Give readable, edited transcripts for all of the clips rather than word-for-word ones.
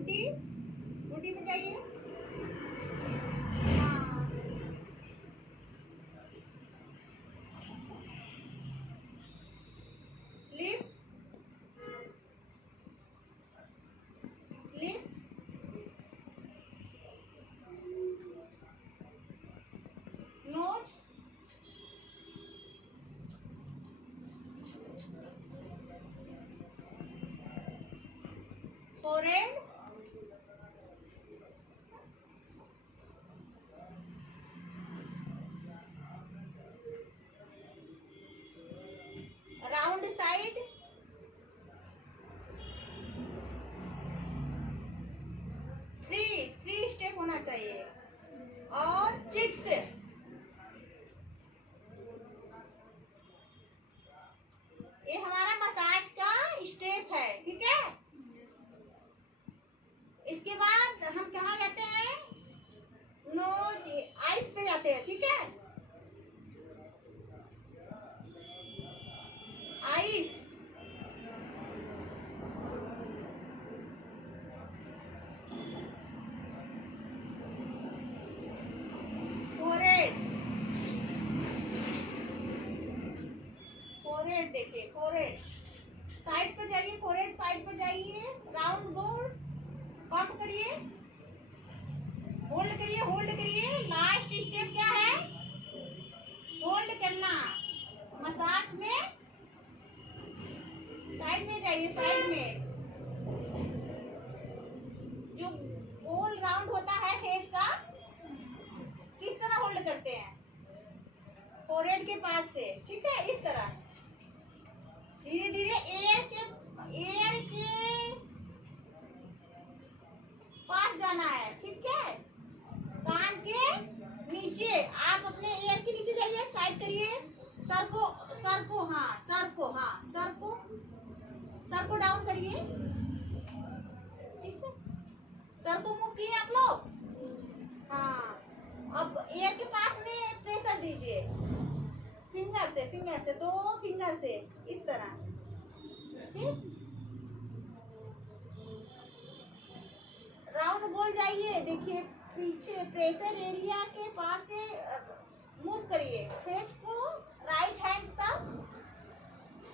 गुड्डी, गुड्डी पे जाइए। हाँ, lips, lips, nose, forehead, round side, three step होना चाहिए। और चिक्स, ये हमारा मसाज का स्टेप है, ठीक है। इसके बाद हम कहाँ जाते हैं, नोज, आइस पे जाते हैं, ठीक है। आइस, फोरहेड, फोरहेड देखिए, फोरहेड साइड पे जाइए, फोरहेड साइड पे जाइए, राउंड गोल, पंप करिए, होल्ड करिए, होल्ड करिए। लास्ट स्टेप क्या है, होल्ड करना। मसाज में साइड में जाइए, साइड में जो गोल राउंड होता है फेस का, किस तरह होल्ड करते हैं, फोरहेड के पास से, ठीक है। इस तरह धीरे धीरे एयर के पास जाना है, ठीक है। कान के नीचे, आप अपने एयर के नीचे जाइए, साइड करिए, सर को डाउन करिए, ठीक है। सर को मूव किए आप लोग, हाँ। अब एयर के पास में प्रेशर दीजिए, फिंगर से 2 फिंगर से, इस तरह, ठीक। राउंड गोल जाइए, देखिए पीछे प्रेशर एरिया के पास से मूव करिए, फेस को राइट हैंड तक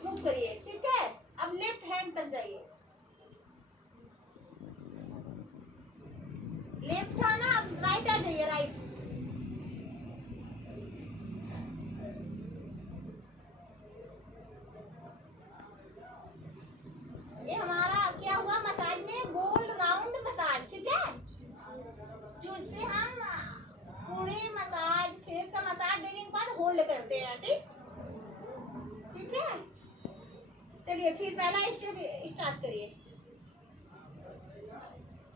मूव करिए, ठीक है। अब लेफ्ट हैंड तक जाइए, लेफ्ट था ना, अब राइट आ जाइए, राइट। ये हमारा क्या हुआ, मसाज में गोल राउंड मसाज, ठीक है। जो इससे हम पूरे मसाज, फेस का मसाज देने के बाद होल्ड करते हैं, ठीक है। चलिए फिर पहला स्टेप स्टार्ट करिए।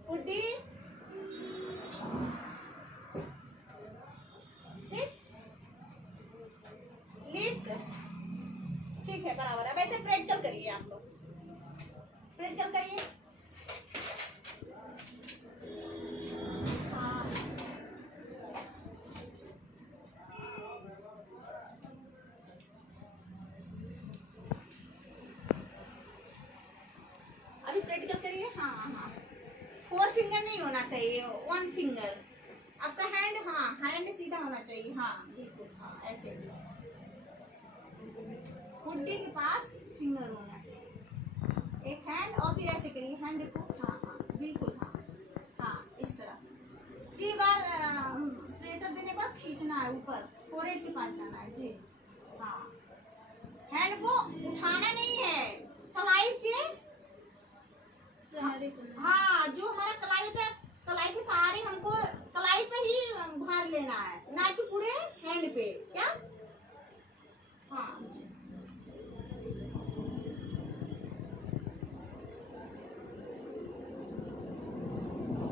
गुड्डी, ठीक, लिप्स, ठीक है, बराबर है। वैसे प्रैक्टिकल करिए आप लोग, प्रैक्टिकल करिए। हाँ, अभी प्रैक्टिकल करिए। हाँ हाँ, 4 फिंगर नहीं होना चाहिए, 1 फिंगर। आपका हैंड, हाँ, हैंड सीधा होना चाहिए, हाँ बिल्कुल, हाँ ऐसे। गुड्डी के पास फिंगर होना चाहिए, एक हैंड, और फिर ऐसे करिए हैंड को, हाँ हाँ बिल्कुल, हाँ हाँ, इस तरह 3 बार प्रेशर देने के बाद खींचना है ऊपर, फोरहेड के पास जाना है जी। हाँ, हैंड को उठाना नहीं है, कलाई के, हाँ, जो हमारा कलाई होता है, कलाई के सहारे हमको कलाई पे ही भार लेना है, ना कि पूरे हैंड पे, क्या, हाँ जी।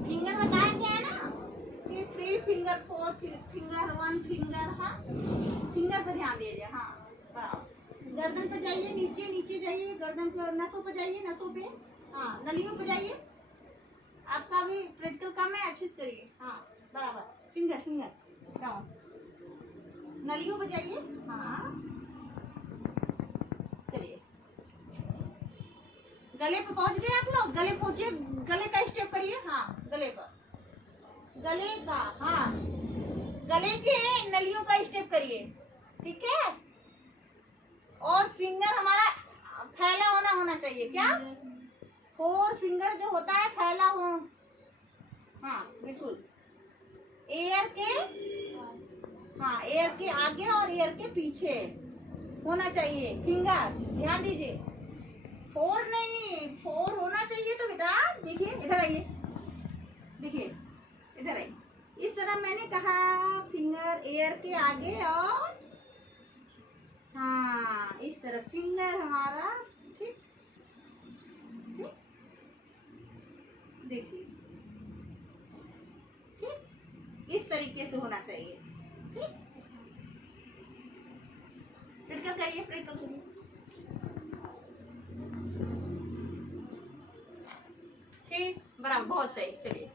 फिंगर बताया क्या है ना, कि 3 फिंगर, 4 फिंगर, 1 फिंगर, हाँ, फिंगर पे ध्यान दीजिए, हाँ बराबर। गर्दन पे जाइए, नीचे जाइए, गर्दन के नसों पे जाइए, नसों पे, हाँ, नलियों पे जाइए। आपका भी प्रैक्टिकल काम है, अच्छे से करिए, हाँ बराबर। फिंगर डाउन, नलियों पे जाइए, हाँ। चलिए, गले पे पहुंच गए आप लोग, गले पहुंचे, गले का स्टेप करिए, गले का, हाँ गले के नलियों का स्टेप करिए, ठीक है। और फिंगर हमारा फैला होना चाहिए, क्या 4 फिंगर जो होता है फैला हो, हाँ बिल्कुल। एयर के, हाँ एयर के आगे और एयर के पीछे होना चाहिए फिंगर, ध्यान दीजिए। 4 नहीं, 4 होना चाहिए तो बेटा देखिए इधर आइए, देखिए इधर आइए, इस तरह मैंने कहा फिंगर एयर के आगे और हाँ इस तरह फिंगर हमारा, ठीक ठीक, देखिए ठीक, इस तरीके से होना चाहिए, ठीक। प्रैक्टिकल करिए, प्रैक्टिकल करिए, ठीक बराबर, बहुत सही, चलिए।